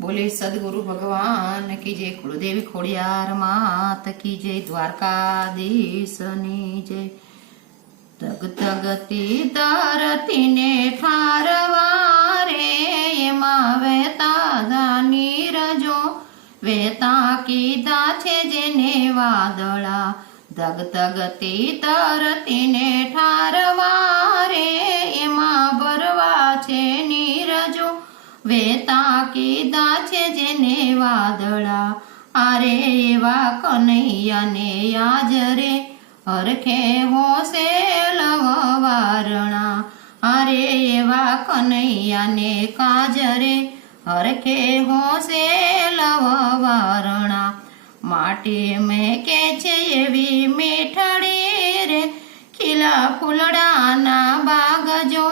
બોલે, સદગુરુ ભગવાન કી જય કુળદેવી ખોડિયાર માત કી જય દ્વારકાધીશની જય. તગ તગતી ધરતીને ઠારવા રે એમાં વેતા દાની રજો. વેતા કીધા છે જેને વાદળા. ધગ તગતી ધરતીને ઠારવા વાદળા, આરે એવા કનૈયાને યાજ રે. હરખે હોશે લવવારણા અરે એવા કનૈયાને કાજરે હરખે હોશે લવવારણા, માટી મેં કે છે એવી મીઠડી રે. ખીલા ફૂલડાના બાગજો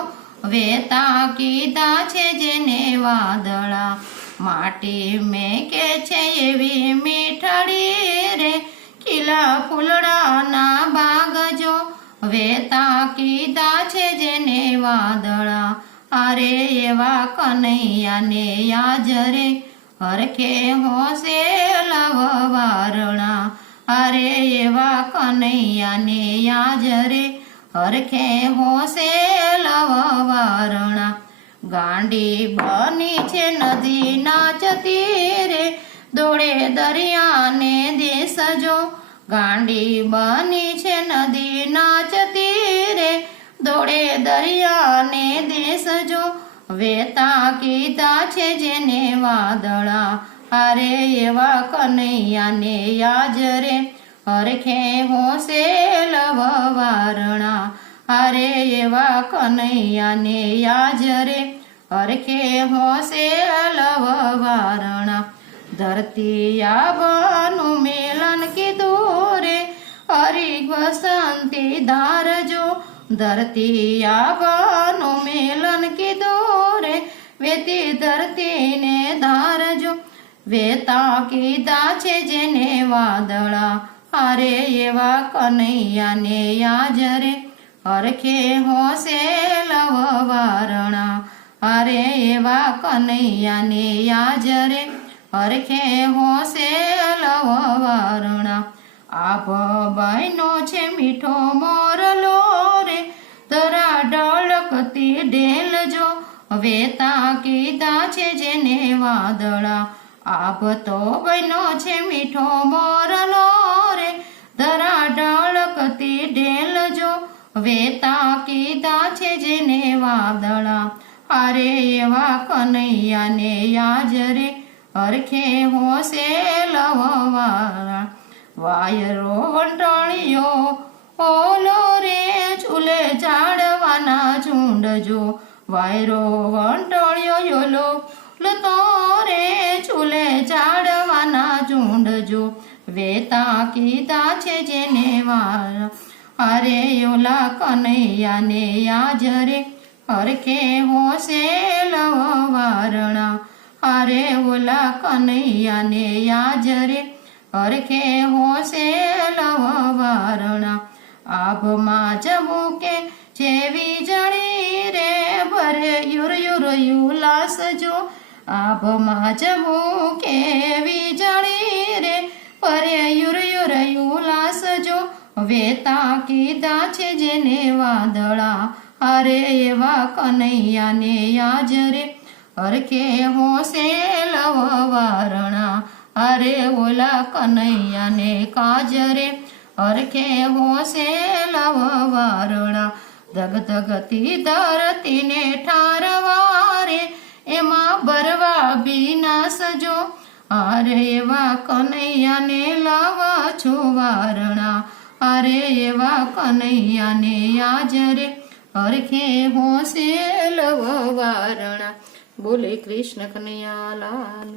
વેતા કીધા છે જેને વાદળા. માટી મેં કે છે એવી મીઠડી રે. ખીલા ફૂલડાના બાગજો વેતા કીધા છે જેને વાદળા. અરે એવા કનૈયાને યાજરે હરખે હોશે લવવારણા અરે એવા કનૈયાને યાજરે હરખે હોશે લવવારણા ગાંડી બની છે નદી નાચતી રે દોડે દરિયાને દેશજો. ગાંડી બની છે નદી નાચતી રે દોડે દરિયાને દેશજો. વેતા કીધા છે જેને વાદળા અરે એવા કનૈયાને યાજ રે. હરખે હોશે લવવારણા અરે એવા કનૈયાને યાજ રે. અરખે હોશે લવવારણા ધરતી આવાનું મેલન કીધું રે. હરી વસંતી ધારજો. ધરતી આવાનું મેલન કીધું રે. વેતી ધરતીને ધારજો. વેતા કીધા છે જેને વાદળા. અરે એવા કનૈયાને યાજ રે. હરખે હોશે લવવારણા અરે એવા કનૈયાને યાજરે હરખે હોશે લવવારણા આપ બાઈનો છે મીઠો મોરલો રે. તરા ઢળકતી હવે તા કીધા છે જેને વાદળા. આપ તો બનો છે મીઠો વેતા કીધા છે જેને વાદળા. અરે એવા કનૈયાને યાજ રે, અરખે હોશે લવવાળા. વાયરો વંટળિયો, ઓલો રે ચૂલે ઝાડવાના ઝુંડજો. વાયરો વંટળિયો, યોલો, લતો રે ચૂલે ઝાડવાના ઝુંડજો. વેતા કીધા છે જેને વાર અરે ઓલા કનૈયાને યાજ રે. હરખે હોશે લવવારણા. અરે ઓલા કનૈયાને યાજ રે. હરખે હોશે લવવારણા. આભમાં જવું કે જેવી જણી રે ભરે યુર યુર યુલાસ જો. આભમાં જવું કે વીજળી રે પરે યુર યુર યુલાસ જો. વેતા કીધા છે જેને વાદળા, અરે એવા કનૈયાને યાજ રે. અરખે હોશે લવવારણા, અરે ઓલા કનૈયાને કાજરે અરખે હોશે લવવારણા ધગ ધગતી ધરતીને ઠારવારે એમાં બરવા નાસજો અરે એવા કનૈયાને લાવા છો વારણા. અરે એવા કનૈયાને યાજરે હરખે હોશે લવવારણા બોલે કૃષ્ણ કનૈયા લાલ.